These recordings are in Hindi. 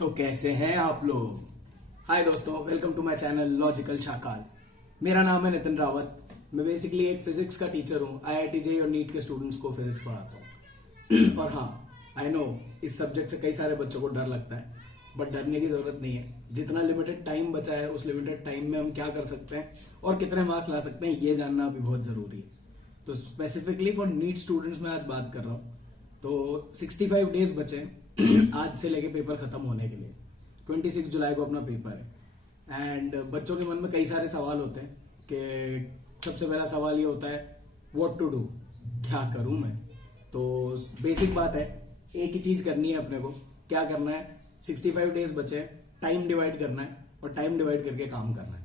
तो कैसे हैं आप लोग। हाय दोस्तों, welcome to my channel logical Shakal. मेरा नाम है नितिन रावत। मैं बेसिकली एक फिजिक्स का टीचर हूँ। आईआईटी जेईई और नीट के स्टूडेंट्स को फिजिक्स पढ़ाता हूँ। और हाँ, आई नो इस सब्जेक्ट से कई सारे बच्चों को डर लगता है, बट डरने की जरूरत नहीं है। जितना लिमिटेड टाइम बचा है उस लिमिटेड टाइम में हम क्या कर सकते हैं और कितने मार्क्स ला सकते हैं, ये जानना अभी बहुत जरूरी है। तो स्पेसिफिकली फॉर नीट स्टूडेंट्स में आज बात कर रहा हूँ। तो 65 डेज बचे हैं आज से लेके पेपर खत्म होने के लिए। 26 जुलाई को अपना पेपर है एंड बच्चों के मन में कई सारे सवाल होते हैं कि सबसे पहला सवाल ये होता है व्हाट टू डू, क्या करूं मैं। तो बेसिक बात है, एक ही चीज करनी है अपने को। क्या करना है, 65 डेज बचे, टाइम डिवाइड करना है और टाइम डिवाइड करके काम करना है।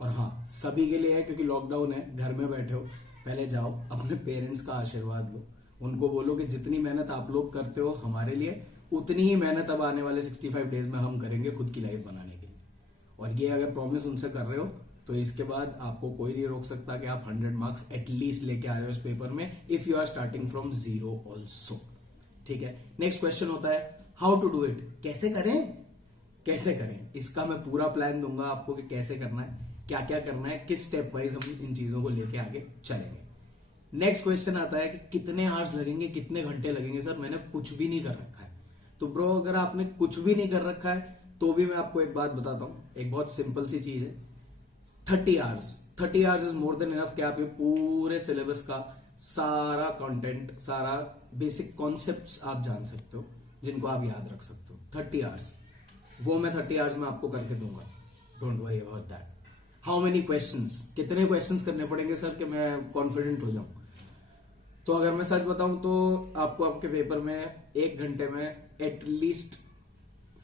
और हाँ, सभी के लिए है क्योंकि लॉकडाउन है, घर में बैठे हो। पहले जाओ अपने पेरेंट्स का आशीर्वाद लो, उनको बोलो कि जितनी मेहनत आप लोग करते हो हमारे लिए, उतनी ही मेहनत अब आने वाले 65 डेज में हम करेंगे खुद की लाइफ बनाने के लिए। और ये अगर प्रॉमिस उनसे कर रहे हो तो इसके बाद आपको कोई नहीं रोक सकता कि आप 100 मार्क्स एटलीस्ट लेके आ रहे हो इस पेपर में, if you are starting from zero also. ठीक है, नेक्स्ट क्वेश्चन होता है हाउ टू डू इट, कैसे करें। कैसे करें इसका मैं पूरा प्लान दूंगा आपको कि कैसे करना है, क्या क्या करना है, किस स्टेप वाइज हम इन चीजों को लेके आगे चलेंगे। नेक्स्ट क्वेश्चन आता है कि कितने आवर्स लगेंगे, कितने घंटे लगेंगे। सर मैंने कुछ भी नहीं कर रखा है। तो ब्रो, अगर आपने कुछ भी नहीं कर रखा है तो भी मैं आपको एक बात बताता हूं, एक बहुत सिंपल सी चीज है। 30 hours 30 hours is more than enough कि आप ये पूरे सिलेबस का सारा कंटेंट, सारा बेसिक कॉन्सेप्ट्स आप जान सकते हो, जिनको आप याद रख सकते हो। 30 आवर्स, वो मैं 30 आवर्स में आपको करके दूंगा। Don't worry about that. How many questions, कितने क्वेश्चंस करने पड़ेंगे सर कि मैं कॉन्फिडेंट हो जाऊं। तो अगर मैं सच बताऊं तो आपको आपके पेपर में 1 घंटे में एटलीस्ट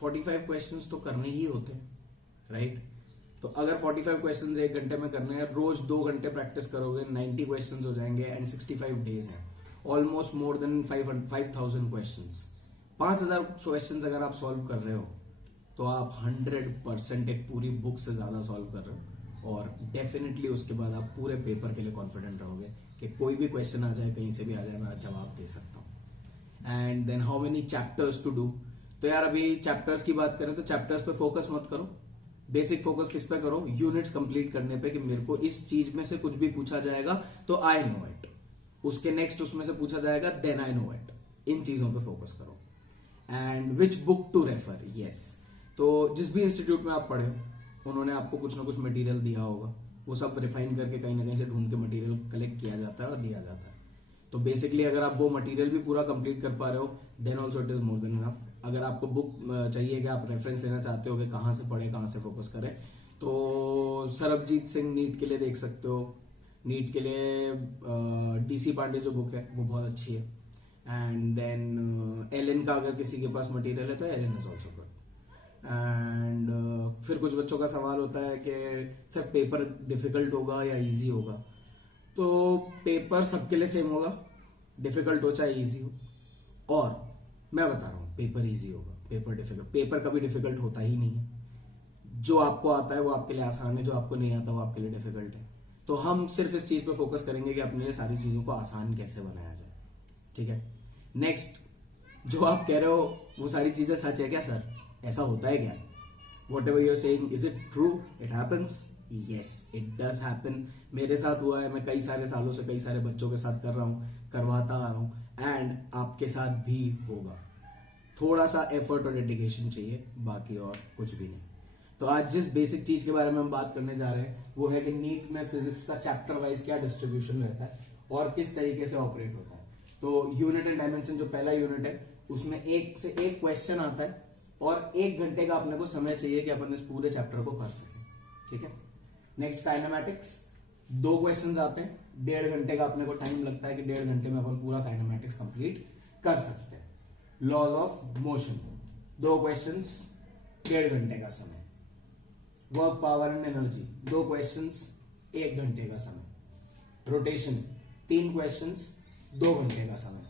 45 क्वेश्चंस तो करने ही होते हैं, राइट। तो अगर 45 क्वेश्चंस 1 घंटे में करने हैं, रोज 2 घंटे प्रैक्टिस करोगे, 90 क्वेश्चंस हो जाएंगे एंड 65 डेज हैं। Almost more than 5000 questions. 5000 questions अगर आप सॉल्व कर रहे हो तो आप 100% एक पूरी बुक से ज्यादा सॉल्व कर रहे हो। और डेफिनेटली उसके बाद आप पूरे पेपर के लिए कॉन्फिडेंट रहोगे कि कोई भी क्वेश्चन आ जाए, कहीं से भी आ जाए, मैं जवाब दे सकता हूं। And then how many chapters to do. तो यार अभी चैप्टर्स की बात करें तो चैप्टर्स पे फोकस मत करो। बेसिक फोकस किस पे करो, यूनिट्स कंप्लीट करने पे कि मेरे को इस चीज में से कुछ भी पूछा जाएगा तो आई नो इट, उसके नेक्स्ट उसमें से पूछा जाएगा देन आई नो इट। इन चीजों पे फोकस करो। And which book to refer, yes. तो जिस भी इंस्टीट्यूट में आप पढ़े हो उन्होंने आपको कुछ ना कुछ मटेरियल दिया होगा, वो सब रिफाइन करके कहीं ना कहीं से ढूंढ के मटेरियल कलेक्ट किया जाता है और दिया जाता है। तो बेसिकली अगर आप वो मटेरियल भी पूरा कंप्लीट कर पा रहे हो then also it is more than enough. अगर आपको बुक चाहिए कि आप रेफरेंस लेना चाहते हो कि कहाँ से पढ़े, कहाँ से फोकस करें, तो सरबजीत सिंह नीट के लिए देख सकते हो। नीट के लिए डीसी पांडे जो बुक है वो बहुत अच्छी है। एंड देन एलन का अगर किसी के पास मटेरियल है तो Allen is also good. And फिर कुछ बच्चों का सवाल होता है कि सर पेपर डिफिकल्ट होगा या इजी होगा। तो पेपर सबके लिए सेम होगा, डिफिकल्ट हो चाहे इजी हो। और मैं बता रहा हूं पेपर इजी होगा, पेपर डिफिकल्ट, पेपर कभी डिफिकल्ट होता ही नहीं है। जो आपको आता है वो आपके लिए आसान है, जो आपको नहीं आता वो आपके लिए डिफिकल्ट है। तो हम सिर्फ इस चीज पे फोकस करेंगे कि अपने लिए सारी चीजों को आसान कैसे बनाया जाए। ठीक है, नेक्स्ट, जो आप कह रहे हो वो सारी चीजें सच है क्या सर, ऐसा होता है क्या? What ever you're saying, is it true, it happens? Yes, it does happen. मेरे साथ हुआ है, मैं कई सारे सालों से कई सारे बच्चों के साथ कर रहा हूं, करवाता आ रहा हूं, एंड आपके साथ भी होगा। थोड़ा सा एफर्ट और डेडिकेशन चाहिए, बाकी और कुछ भी नहीं। तो आज जिस बेसिक चीज के बारे में हम बात करने जा रहे हैं वो है कि नीट में फिजिक्स का चैप्टर वाइज क्या डिस्ट्रीब्यूशन रहता है और किस तरीके से ऑपरेट होता है। तो यूनिट एंड डायमेंशन जो पहला यूनिट है उसमें एक से एक क्वेश्चन आता है और 1 घंटे का अपने को समय चाहिए कि अपन इस पूरे चैप्टर को कर सकें। ठीक है, नेक्स्ट काइनेमैटिक्स, 2 क्वेश्चंस आते हैं, 1.5 घंटे का अपने को टाइम लगता है कि 1.5 घंटे में अपन पूरा काइनेमैटिक्स कंप्लीट कर सकते हैं। लॉज ऑफ मोशन, 2 क्वेश्चंस, 1.5 घंटे का समय। Work, power and energy, 2 questions, 1 घंटे का समय। रोटेशन, 3 क्वेश्चंस, 2 घंटे का समय।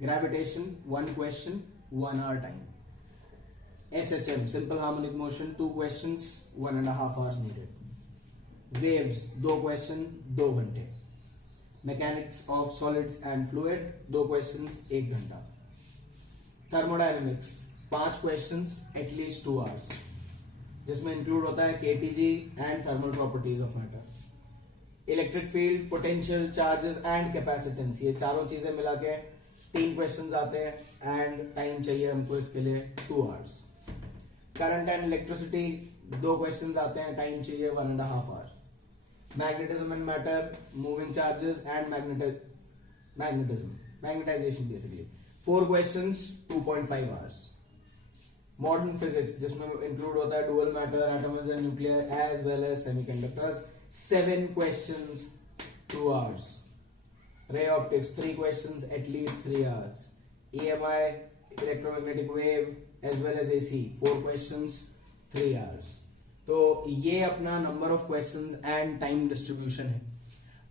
Gravitation, 1 question, 1 hour time. SHM, simple harmonic motion, 2 questions, 1.5 hours needed. Waves, 2 question, 2 घंटे। Mechanics of solids and fluid, 2 questions, 1 घंटा। Thermodynamics, 5 क्वेश्चंस एटलीस्ट 2 आवर्स, जिसमें इंक्लूड होता है KTG and thermal properties of matter, electric field, potential, charges and capacitance, ये चारों चीजें मिला के 3 क्वेश्चंस आते हैं एंड टाइम चाहिए हमको इसके लिए 2 hours. Current and electricity 2 questions आते हैं, टाइम चाहिए 1.5 hours. Magnetism and matter, moving charges and magnetisation basically 4 questions 2.5 hours. Modern physics जिसमें इंक्लूड होता है dual matter, atoms and nuclear as well as semiconductors, 7 questions 2 hours. Ray optics 3 questions at least 3 hours. EMI, electromagnetic wave as well as AC 4 questions 3 hours. तो ये अपना number of questions and time distribution है।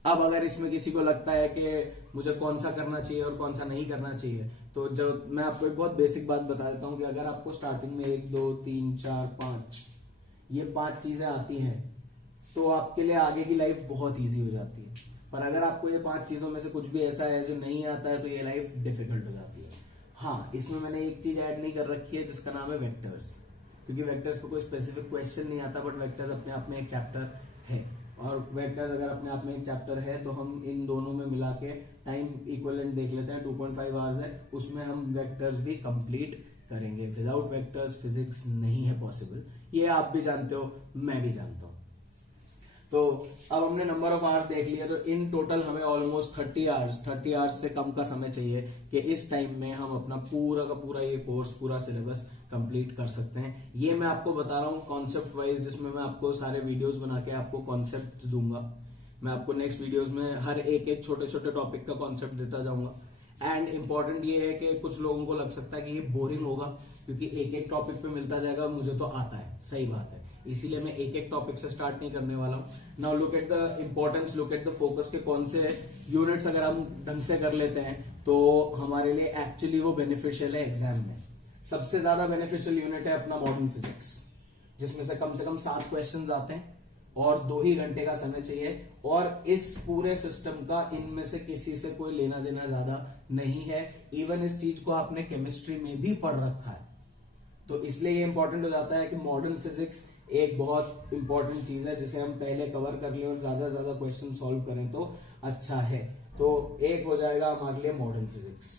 अब अगर इसमें किसी को लगता है कि मुझे कौन सा करना चाहिए और कौन सा नहीं करना चाहिए, तो जो मैं आपको एक बहुत बेसिक बात बता देता हूं कि अगर आपको स्टार्टिंग में 1 2 3 4 5 ये 5 चीजें आती हैं तो आपके लिए आगे की लाइफ बहुत इजी हो जाती है। पर अगर आपको ये 5 चीजों में से कुछ भी ऐसा है जो नहीं आता है तो ये लाइफ डिफिकल्ट हो जाती है। हाँ, इसमें मैंने एक चीज ऐड नहीं कर रखी है जिसका नाम है वेक्टर्स, क्योंकि वेक्टर्स पे कोई स्पेसिफिक क्वेश्चन नहीं आता, बट वेक्टर्स अपने आप में एक चैप्टर है, और वेक्टर्स अगर अपने आप में एक चैप्टर है तो हम इन दोनों में मिला के टाइम इक्विवेलेंट देख लेते हैं। 2.5 आवर्स है, उसमें हम वेक्टर्स भी कंप्लीट करेंगे। विदाउट वेक्टर्स फिजिक्स नहीं है पॉसिबल, ये आप भी जानते हो, मैं भी जानता हूं। तो अब हमने नंबर ऑफ आवर्स देख लिया, तो इन टोटल हमें ऑलमोस्ट 30 आवर्स से कम का समय चाहिए कि इस टाइम में हम अपना पूरा का पूरा ये कोर्स, पूरा सिलेबस कंप्लीट कर सकते हैं। ये मैं आपको बता रहा हूँ कॉन्सेप्ट वाइज, जिसमें मैं आपको सारे वीडियोस बना के आपको कॉन्सेप्ट दूंगा। मैं आपको नेक्स्ट वीडियोस में हर एक छोटे छोटे टॉपिक का कॉन्सेप्ट देता जाऊंगा। एंड इंपॉर्टेंट ये है कि कुछ लोगों को लग सकता है कि ये बोरिंग होगा क्योंकि एक टॉपिक पे मिलता जाएगा, मुझे तो आता है, सही बात है, इसीलिए मैं एक टॉपिक से स्टार्ट नहीं करने वाला हूं। Now look at the importance, look at the focus के कौन से यूनिट्स अगर हम ढंग से कर लेते हैं तो हमारे लिए एक्चुअली वो बेनिफिशियल है एग्जाम में। सबसे ज्यादा बेनिफिशियल यूनिट है अपना मॉडर्न फिजिक्स, जिसमें से कम 7 क्वेश्चंस आते हैं और 2 ही घंटे का समय चाहिए, और इस पूरे सिस्टम का इनमें से किसी से कोई लेना देना ज्यादा नहीं है। इवन इस चीज को आपने केमिस्ट्री में भी पढ़ रखा है, तो इसलिए ये इंपॉर्टेंट हो जाता है कि मॉडर्न फिजिक्स एक बहुत इंपॉर्टेंट चीज है जिसे हम पहले कवर कर लें और ज्यादा ज्यादा क्वेश्चन सॉल्व करें तो अच्छा है। तो एक हो जाएगा हमारे लिए मॉडर्न फिजिक्स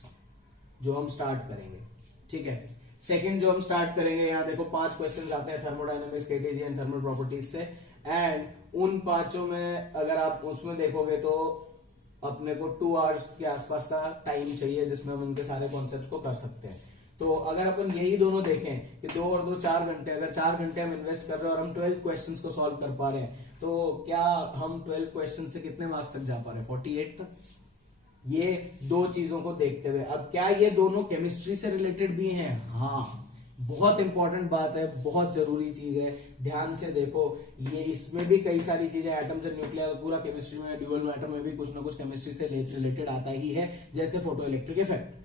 जो हम स्टार्ट करेंगे, ठीक है। सेकंड जो हम स्टार्ट करेंगे, यहाँ देखो 5 क्वेश्चन आते हैं thermodynamics, KTG and thermal properties से, एंड उन 5 में अगर आप उसमें देखोगे तो अपने को 2 आवर्स के आसपास का टाइम चाहिए जिसमें हम उनके सारे कॉन्सेप्ट को कर सकते हैं। तो अगर अपन यही दोनों देखें कि 2 और 2 4 घंटे, अगर 4 घंटे हम इन्वेस्ट कर रहे हैं और हम 12 क्वेश्चंस को सॉल्व कर पा रहे हैं, तो क्या हम 12 क्वेश्चन से कितने मार्क्स तक जा पा रहे हैं? 48 तक। ये 2 चीजों को देखते हुए, अब क्या ये दोनों केमिस्ट्री से रिलेटेड भी हैं? हाँ, बहुत इंपॉर्टेंट बात है, बहुत जरूरी चीज है, ध्यान से देखो। ये इसमें भी कई सारी चीजें, एटम्स एंड न्यूक्लियर, पूरा केमिस्ट्री में, ड्यूअल मैटर में भी कुछ ना कुछ केमिस्ट्री से रिलेटेड आता ही है, जैसे photo electric effect,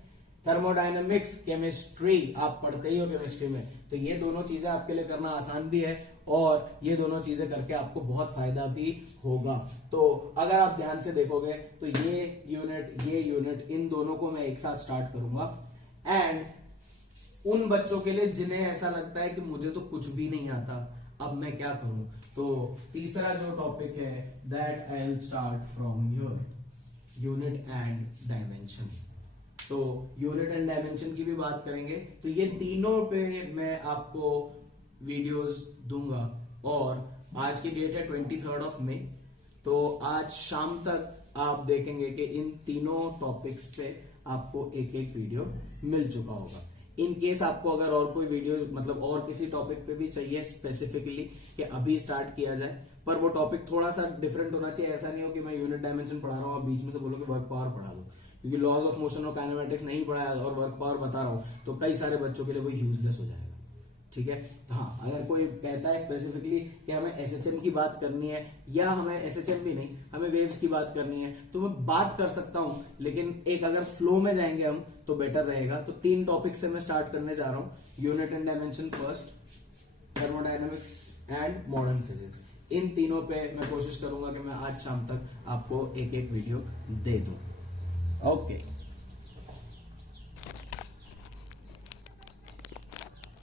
thermodynamics, chemistry आप पढ़ते ही हो केमिस्ट्री में, तो ये दोनों चीजें आपके लिए करना आसान भी है और ये दोनों चीजें करके आपको बहुत फायदा भी होगा। तो अगर आप ध्यान से देखोगे तो ये यूनिट इन दोनों को मैं एक साथ स्टार्ट करूंगा। एंड उन बच्चों के लिए जिन्हें ऐसा लगता है कि मुझे तो कुछ भी नहीं आता, अब मैं क्या करूं, तो तीसरा जो टॉपिक है that I will start from your unit and dimension. तो यूनिट एंड डायमेंशन की भी बात करेंगे, तो ये तीनों पे मैं आपको वीडियोस दूंगा। और आज की डेट है 23 मई, तो आज शाम तक आप देखेंगे कि इन तीनों टॉपिक्स पे आपको एक वीडियो मिल चुका होगा। इन केस आपको अगर और कोई वीडियो, मतलब और किसी टॉपिक पे भी चाहिए स्पेसिफिकली कि अभी स्टार्ट किया जाए, पर वो टॉपिक थोड़ा सा डिफरेंट होना चाहिए। ऐसा नहीं हो कि मैं यूनिट डायमेंशन पढ़ा रहा हूँ, आप बीच में से बोलो कि वर्क पावर पढ़ा दो, क्योंकि लॉज ऑफ मोशन और काइनेमेटिक्स नहीं पढ़ाया और वर्क पावर बता रहा हूं तो कई सारे बच्चों के लिए वो यूजलेस हो जाएगा, ठीक है। हाँ, अगर कोई कहता है स्पेसिफिकली कि हमें एसएचएम की बात करनी है, या हमें एसएचएम भी नहीं, हमें वेव्स की बात करनी है, तो मैं बात कर सकता हूं, लेकिन एक अगर फ्लो में जाएंगे हम तो बेटर रहेगा। तो 3 टॉपिक से मैं स्टार्ट करने जा रहा हूं, unit and dimension first, thermodynamics and modern physics. इन तीनों पे मैं कोशिश करूंगा कि मैं आज शाम तक आपको एक वीडियो दे दूं। ओके।